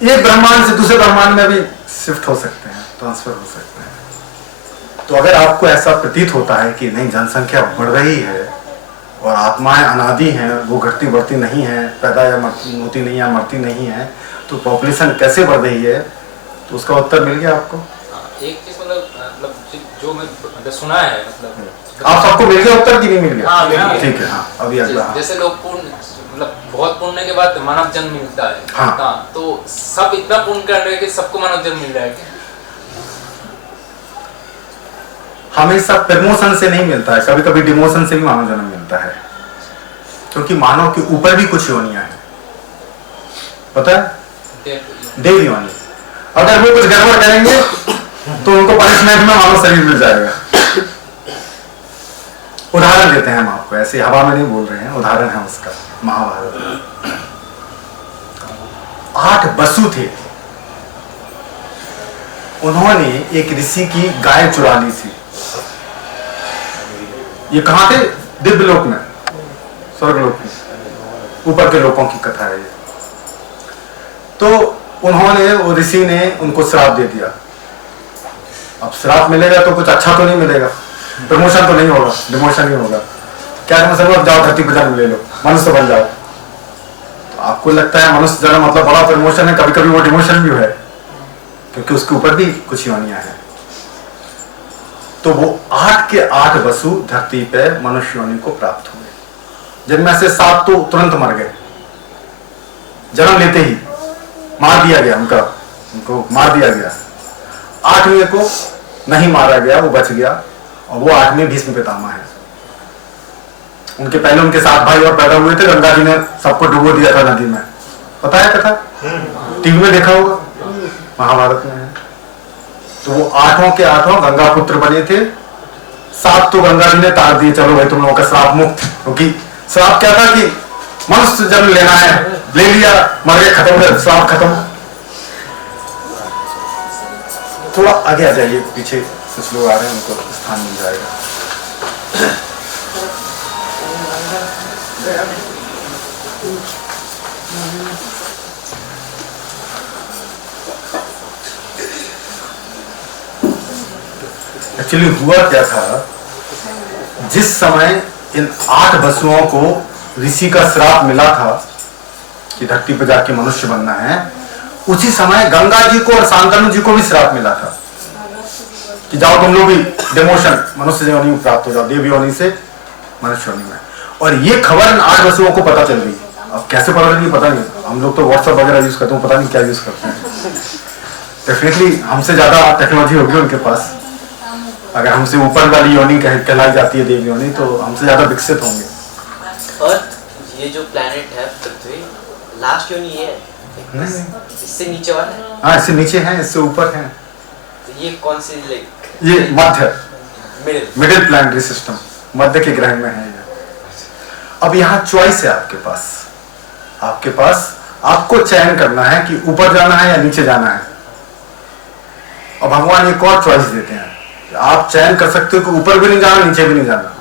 एक ब्रह्मांड से दूसरे ब्रह्मांड में भी शिफ्ट हो सकते हैं, ट्रांसफर हो सकते हैं। तो अगर आपको ऐसा प्रतीत होता है कि नहीं जनसंख्या बढ़ रही है और आत्माएं अनादि हैं, वो घटती बढ़ती नहीं है, पैदा या होती नहीं है, मरती नहीं है, तो पॉपुलेशन कैसे बढ़ रही है? तो उसका उत्तर मिल गया आपको। एक चीज मतलब जो मैं सुना है, मतलब आप सबको मिल गया उत्तर कि नहीं मिल गया? हाँ, मिल गया। ठीक है, हाँ अभी अगला। जैसे लोग पुण्य, मतलब बहुत पुण्य के बाद मानव जन्म मिलता है। हाँ। तो सब इतना पुण्य कर रहे हैं कि सबको मानव जन्म मिल रहा है क्या? हमेशा प्रमोशन से नहीं मिलता है, कभी कभी डिमोशन से भी मानव जन्म मिलता है, क्योंकि मानव के ऊपर भी कुछ योनियां हैं, पता है? देव योनि। अगर वो कुछ गड़बड़ करेंगे तो उनको पनिशमेंट में मानव शरीर मिल जाएगा। उदाहरण देते हैं हम आपको, ऐसे हवा में नहीं बोल रहे हैं, उदाहरण है उसका। महाभारत में 8 वसु थे, उन्होंने एक ऋषि की गाय चुरा ली थी। ये कहां थे? दिव्य लोक में, स्वर्गलोक में, ऊपर के लोगों की कथा है ये। तो उन्होंने, वो ऋषि ने उनको श्राप दे दिया। अब श्राप मिलेगा तो कुछ अच्छा तो नहीं मिलेगा, प्रमोशन तो नहीं होगा, डिमोशन ही होगा। क्या प्रमोशन? जाओ धरती पर जन्म ले लो, मनुष्य बन जाओ। तो आपको लगता है मनुष्य जन्म मतलब बड़ा प्रमोशन है, कभी कभी वो डिमोशन भी है, क्योंकि उसके ऊपर भी कुछ योनियां हैं। तो वो 8 के 8 वसु धरती पे मनुष्य योनि को प्राप्त हुए, जिनमें से 7 तो तुरंत मर गए, जन्म लेते ही मार दिया गया, उनको मार दिया गया। 8वें को नहीं मारा गया, वो बच गया, और वो 8वें भीष्म पितामह है। उनके पहले उनके 7 भाई और पैदा हुए थे, गंगा जी ने सबको डुबो दिया था नदी में, पता है कथा? टीवी में देखा होगा, महाभारत में है। तो वो 8 के 8 गंगा पुत्र बने थे। 7 तो गंगा जी ने तार दिए, चलो भाई तुम लोगों का श्राप मुक्त, क्योंकि श्राप क्या था कि मनुष्य जन्म लेना है, ले लिया, मर गए, खत्म कर, श्राप खत्म। थोड़ा आगे आ जाइए, पीछे कुछ लोग आ रहे हैं, उनको स्थान मिल जाएगा। एक्चुअली हुआ क्या था, जिस समय इन 8 वसुओं को ऋषि का श्राप मिला था कि धरती पर जाके मनुष्य बनना है, उसी समय गंगा जी को और शांतनु जी को भी श्राप मिला था कि जाओ तुम लोग भी डिमोशन, मनुष्य योनि में प्राप्त हो जाओ, देव योनि से मनुष्य योनि में। और ये खबर इन 8 वसुओं को पता चल गई। अब कैसे पता चल गई पता नहीं, हम लोग तो व्हाट्सएप वगैरह यूज करते हैं, पता नहीं क्या यूज करते हैं। डेफिनेटली हमसे ज्यादा टेक्नोलॉजी होगी उनके पास। अगर हमसे ऊपर वाली योनि कहलाई जाती है देव योनि, तो हमसे ज्यादा विकसित होंगे। अर्थ, ये जो प्लैनेट है पृथ्वी, लास्ट योनि ये है? नहीं, इससे नीचे वाला है? हाँ, इससे नीचे है, इससे ऊपर है। तो ये कौन सी लाइक? ये मध्य, मिडिल प्लैनेटरी सिस्टम, मध्य के ग्रह में है ये। अब यहाँ चॉइस है आपके पास, आपको चयन करना है कि ऊपर जाना है या नीचे जाना है। और भगवान एक और चॉइस देते हैं, आप चयन कर सकते हो कि ऊपर भी नहीं जाना, नीचे भी नहीं जाना,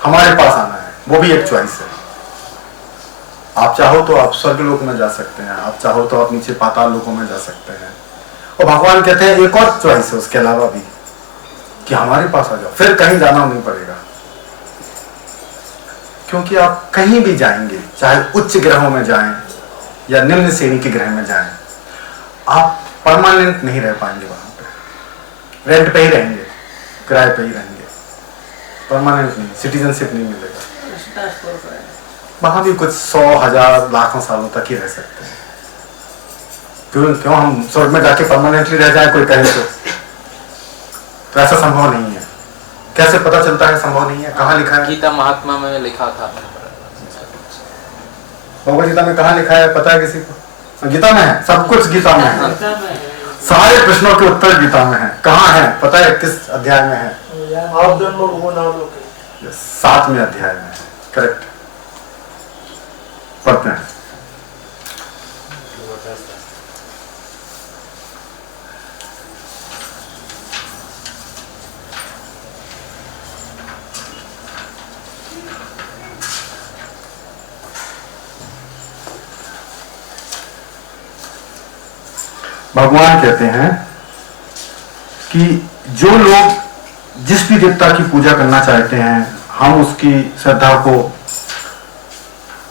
हमारे पास आना है, वो भी एक चॉइस है। आप चाहो तो आप स्वर्ग लोक में जा सकते हैं, आप चाहो तो आप नीचे पाताल लोकों में जा सकते हैं। और भगवान कहते हैं एक और चॉइस है उसके अलावा भी, कि हमारे पास आ जाओ, फिर कहीं जाना नहीं पड़ेगा। क्योंकि आप कहीं भी जाएंगे, चाहे उच्च ग्रहों में जाएं या निम्न श्रेणी के ग्रह में जाएं, आप परमानेंट नहीं रह पाएंगे वहां पे, रेंट पे ही रहेंगे, किराए पे ही रहेंगे, परमानेंट नहीं, सिटीजनशिप नहीं मिलेगा। वहां भी कुछ 100, 1000, लाखों सालों तक ही रह सकते हैं। क्यों हम स्वर्ग में जाके परमानेंटली रह जाए कोई कहे तो ऐसा संभव नहीं है। कैसे पता चलता है संभव नहीं है? कहाँ लिखा है? गीता महात्मा में लिखा था। भगवद गीता में कहाँ लिखा है पता है किसी को? गीता में है, सब कुछ गीता में है, सारे प्रश्नों के उत्तर गीता में है। कहाँ है पता है? किस अध्याय में है? 7वें अध्याय में है। करेक्ट, पढ़ते हैं। भगवान कहते हैं कि जो लोग जिस भी देवता की पूजा करना चाहते हैं, हम उसकी श्रद्धा को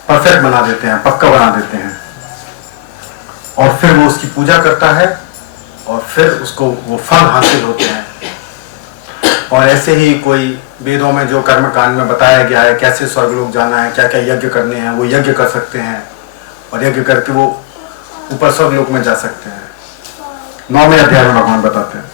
परफेक्ट बना देते हैं, पक्का बना देते हैं, और फिर वो उसकी पूजा करता है और फिर उसको वो फल हासिल होते हैं। और ऐसे ही कोई वेदों में जो कर्म कांड में बताया गया है कैसे स्वर्गलोक जाना है, क्या क्या यज्ञ करने हैं, वो यज्ञ कर सकते हैं और यज्ञ करके वो ऊपर स्वर्गलोक में जा सकते हैं। 9वें अध्याय में भगवान बताते हैं।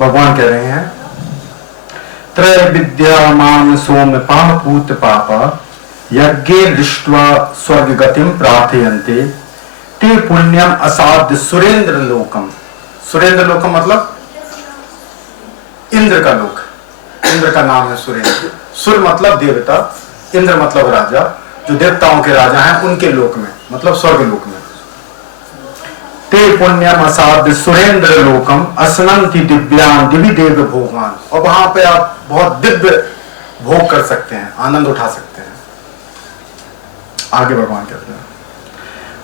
भगवान कह रहे हैं त्रय विद्यामान सोम पापूत पापा यज्ञे दृष्ट्वा स्वर्ग गतिम प्रार्थयन्ते ते पुण्यम असाध्य सुरेंद्र लोकम। सुरेंद्र लोकम मतलब इंद्र का लोक। इंद्र का नाम है सुरेंद्र। सुर मतलब देवता, इंद्र मतलब राजा, जो देवताओं के राजा हैं उनके लोक में, मतलब स्वर्ग लोक में। ते पुण्यम असाध्य सुरेंद्र लोकम असनंति दिव्यान दिव्य देव भोगान। और वहां पे आप बहुत दिव्य भोग कर सकते हैं, आनंद उठा सकते हैं। आगे भगवान कहते हैं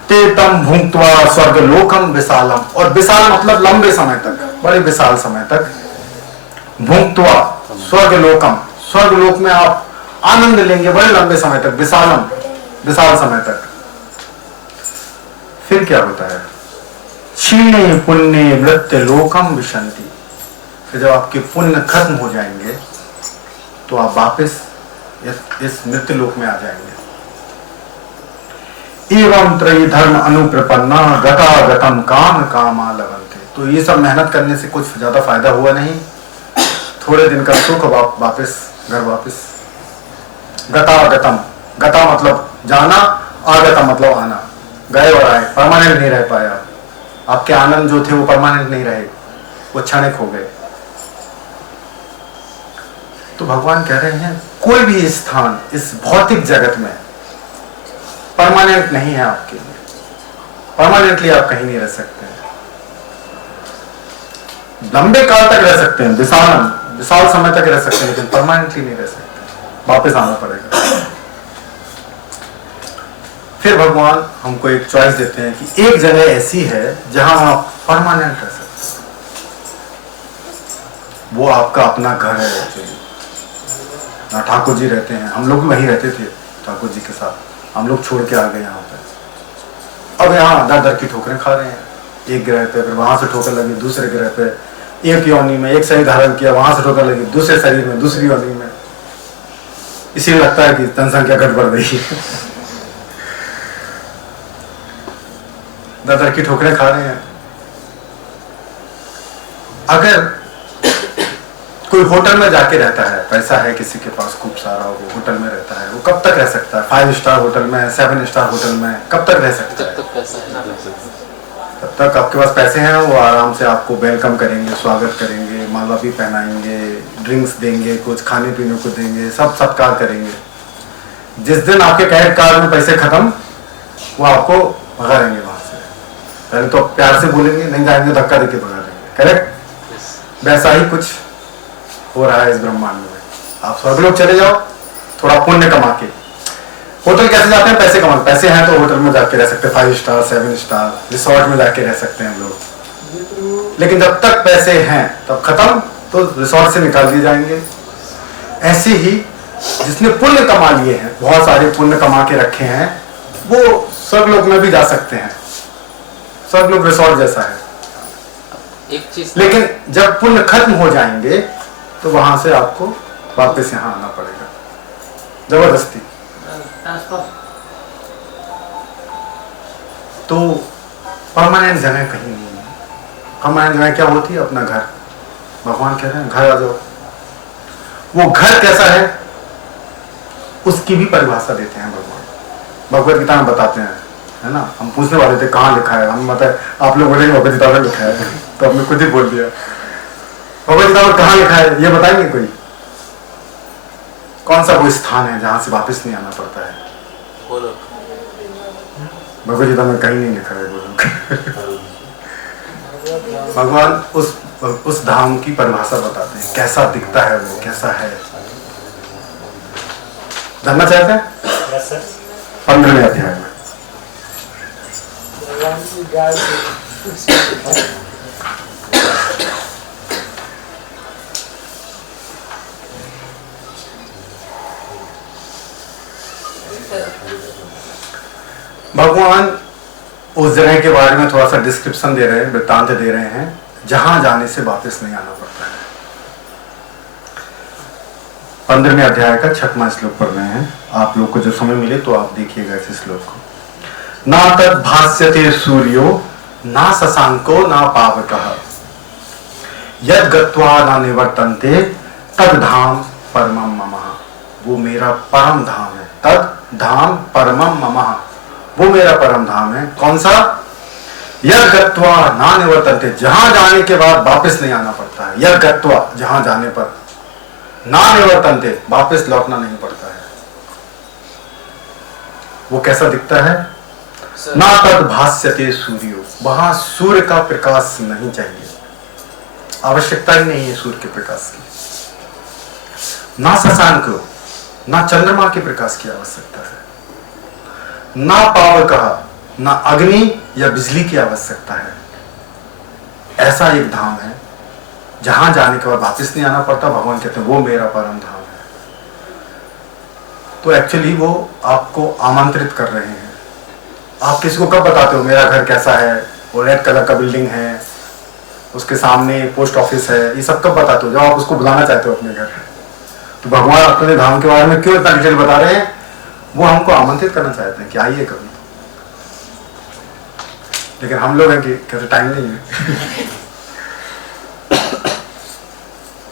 ते तम भुंक्त्वा स्वर्ग लोकम विशालम। और विशाल मतलब लंबे समय तक, बड़े विशाल समय तक। भुंक्त्वा स्वर्ग लोकम, स्वर्ग लोक में आप आनंद लेंगे बड़े लंबे समय तक, विशालम विशाल समय तक। फिर क्या होता है क्षीणे पुण्य मृत्यु लोकम विशंति। फिर जब आपके पुण्य खत्म हो जाएंगे तो आप वापस इस मृत्यु लोक में आ जाएंगे। एवं त्रयी धर्म अनुप्रपन्ना गता गतम काम कामा लवन्ते। तो ये सब मेहनत करने से कुछ ज्यादा फायदा हुआ नहीं, थोड़े दिन का सुख, वापस घर वापस। गता गतम, गता मतलब जाना, आगता मतलब आना, गए और आए, परमानेंट नहीं रह पाया। आपके आनंद जो थे वो परमानेंट नहीं रहे, वो क्षणिक हो गए। तो भगवान कह रहे हैं कोई भी स्थान इस भौतिक जगत में परमानेंट नहीं है आपके लिए। परमानेंटली आप कहीं नहीं रह सकते हैं। लंबे काल तक रह सकते हैं, विशाल समय तक रह सकते हैं, लेकिन परमानेंटली नहीं रह सकते, वापस आना पड़ेगा। फिर भगवान हमको एक चॉइस देते हैं कि एक जगह ऐसी है जहां आप परमानेंट रह सकते हैं। वो आपका अपना घर है एक्चुअली। ठाकुर जी रहते हैं, हम लोग भी वहीं रहते थे ठाकुर जी के साथ। हम लोग छोड़ के आ गए यहाँ पे। अब यहाँ दर दर की ठोकरें खा रहे हैं, एक ग्रह पे, फिर वहां से ठोकर लगी दूसरे ग्रह पे, एक योनि में एक शरीर धारण किया, वहां से ठोकर लगी दूसरे शरीर में, दूसरी योनि में। इसीलिए लगता है कि जनसंख्या घट बढ़ गई। दर दर की ठोकरें खा रहे हैं। अगर कोई होटल में जाके रहता है, पैसा है किसी के पास खूब सारा, वो होटल में रहता है, वो कब तक रह सकता है? 5 स्टार होटल में, 7 स्टार होटल में कब तक रह सकता है? तब तक आपके पास पैसे हैं, वो आराम से आपको वेलकम करेंगे, स्वागत करेंगे, माला भी पहनाएंगे, ड्रिंक्स देंगे, कुछ खाने पीने को देंगे, सब सत्कार करेंगे। जिस दिन आपके क्रेडिट कार्ड में पैसे खत्म, वो आपको भगा देंगे वहां से। पहले तो प्यार से बोलेंगे, नहीं जाएंगे धक्का देके भगा देंगे। करेक्ट? वैसा ही कुछ हो रहा है इस ब्रह्मांड में। आप स्वर्गलोक चले जाओ थोड़ा पुण्य कमा के। होटल कैसे जाते हैं? पैसे कमा, पैसे हैं तो होटल में जाके रह सकते हैं, 5 स्टार 7 स्टार रिसोर्ट में जाके रह सकते हैं लोग। लेकिन जब तक पैसे हैं तब खत्म तो रिसोर्ट से निकाल दिए जाएंगे। ऐसे ही जिसने पुण्य कमा लिए हैं, बहुत सारे पुण्य कमा के रखे हैं, वो स्वर्गलोक में भी जा सकते हैं। स्वर्गलोक रिसोर्ट जैसा है। एक चीज, लेकिन जब पुण्य खत्म हो जाएंगे तो वहां से आपको वापस यहाँ आना पड़ेगा जबरदस्ती। तो परमानेंट जगह कहीं नहीं है। परमानेंट जगह क्या होती है? अपना घर। भगवान कह रहे हैं घर आ जाओ। वो घर कैसा है उसकी भी परिभाषा देते हैं भगवान। भगवत गीता में बताते हैं, है ना। हम पूछने वाले थे कहाँ लिखा है, हम मतलब आप लोग बोलेंगे भगवत गीता में लिखा है, तो हमने खुद ही बोल दिया। भगवत गीता में कहाँ लिखा है ये बताएंगे कोई? कौन सा वो स्थान है जहां से वापस नहीं आना पड़ता है? भगवत गीता में कहीं नहीं लिखा है गोलोक। भगवान उस धाम की परिभाषा बताते हैं, कैसा दिखता है वो, कैसा है। जानना चाहते हैं? Yes sir. 15वें अध्याय में भगवान उस जगह के बारे में थोड़ा सा डिस्क्रिप्शन दे रहे हैं, वृत्तांत दे रहे हैं जहां जाने से वापस नहीं आना पड़ता है। 15वें अध्याय का 6वां श्लोक पढ़ रहे हैं। आप लोग को जो समय मिले तो आप देखिएगा इस श्लोक को। ना तद भास्यते सूर्यो ना शशांको ना पावकः यद गत्वा ना निवर्तन्ते तद धाम परमं मम। वो मेरा परम धाम है। तद धाम परमं मम, वो मेरा परम धाम है। कौन सा? यद गत्वा ना निवर्तन्ते, जहां जाने के बाद वापस नहीं आना पड़ता है। यद गत्वा, जहां जाने पर, ना निवर्तन्ते, वापस लौटना नहीं पड़ता है। वो कैसा दिखता है? ना तद भास्यते सूर्यो, वहां सूर्य का प्रकाश नहीं चाहिए, आवश्यकता ही नहीं है सूर्य के प्रकाश की। ना शशांक, ना चंद्रमा के प्रकाश की आवश्यकता है। ना पावकः, ना अग्नि या बिजली की आवश्यकता है। ऐसा एक धाम है जहां जाने के बाद वापस नहीं आना पड़ता। भगवान कहते हैं वो मेरा परम धाम है। तो एक्चुअली वो आपको आमंत्रित कर रहे हैं। आप किसी को कब बताते हो मेरा घर कैसा है, वो रेड कलर का बिल्डिंग है, उसके सामने पोस्ट ऑफिस है, ये सब कब बताते हो? जब आप उसको बुलाना चाहते हो अपने घर। तो भगवान अपने धाम के बारे में क्यों इतना डिटेल बता रहे हैं? वो हमको आमंत्रित करना चाहते हैं कि आइए कभी। लेकिन हम लोग हैं कि कहते टाइम नहीं है।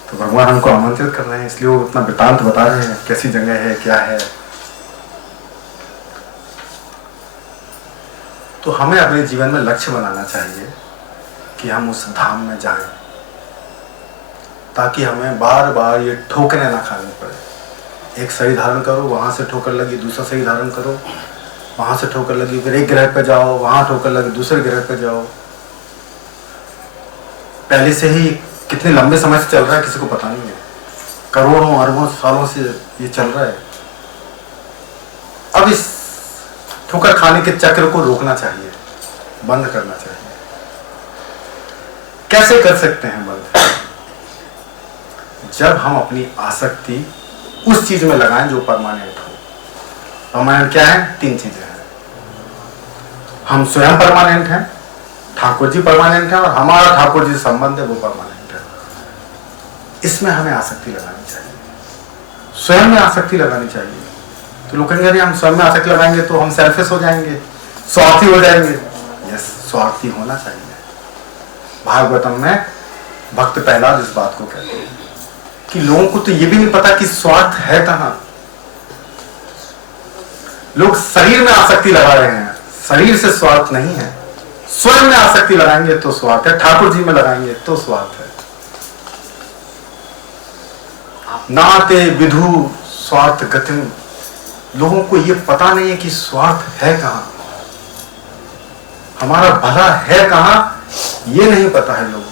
तो भगवान हमको आमंत्रित कर रहे हैं, इसलिए वो उतना वृत्तांत बता रहे हैं कैसी जगह है, क्या है। तो हमें अपने जीवन में लक्ष्य बनाना चाहिए कि हम उस धाम में जाएं, ताकि हमें बार बार ये ठोकरें ना खानी पड़े। एक सही धारण करो, वहां से ठोकर लगी, दूसरा सही धारण करो, वहां से ठोकर लगी, फिर एक ग्रह पे जाओ, वहां ठोकर लगी, दूसरे ग्रह पे जाओ। पहले से ही कितने लंबे समय से चल रहा है किसी को पता नहीं है। करोड़ों अरबों सालों से ये चल रहा है। अब इस ठोकर खाने के चक्र को रोकना चाहिए, बंद करना चाहिए। कैसे कर सकते हैं बंद? जब हम अपनी आसक्ति उस चीज में लगाएं जो परमानेंट हो। परमानेंट क्या है? 3 चीजें हैं। हम स्वयं परमानेंट हैं, ठाकुर जी परमानेंट है, और हमारा ठाकुर जी से संबंध है वो परमानेंट है। इसमें हमें आसक्ति लगानी चाहिए, स्वयं में आसक्ति लगानी चाहिए। तो लोग कहेंगे हम स्वयं में आसक्ति लगाएंगे तो हम सेल्फिश हो जाएंगे, स्वार्थी हो जाएंगे। यस, स्वार्थी होना चाहिए। भागवतम में भक्त प्रहलाद इस बात को कहते हैं कि लोगों को तो ये भी नहीं पता कि स्वार्थ है कहां। लोग शरीर में आसक्ति लगा रहे हैं, शरीर से स्वार्थ नहीं है। स्वयं में आसक्ति लगाएंगे तो स्वार्थ है, ठाकुर जी में लगाएंगे तो स्वार्थ है। नाते विधु स्वार्थ गतिम, लोगों को ये पता नहीं है कि स्वार्थ है कहां, हमारा भला है कहां, ये नहीं पता है लोगों को।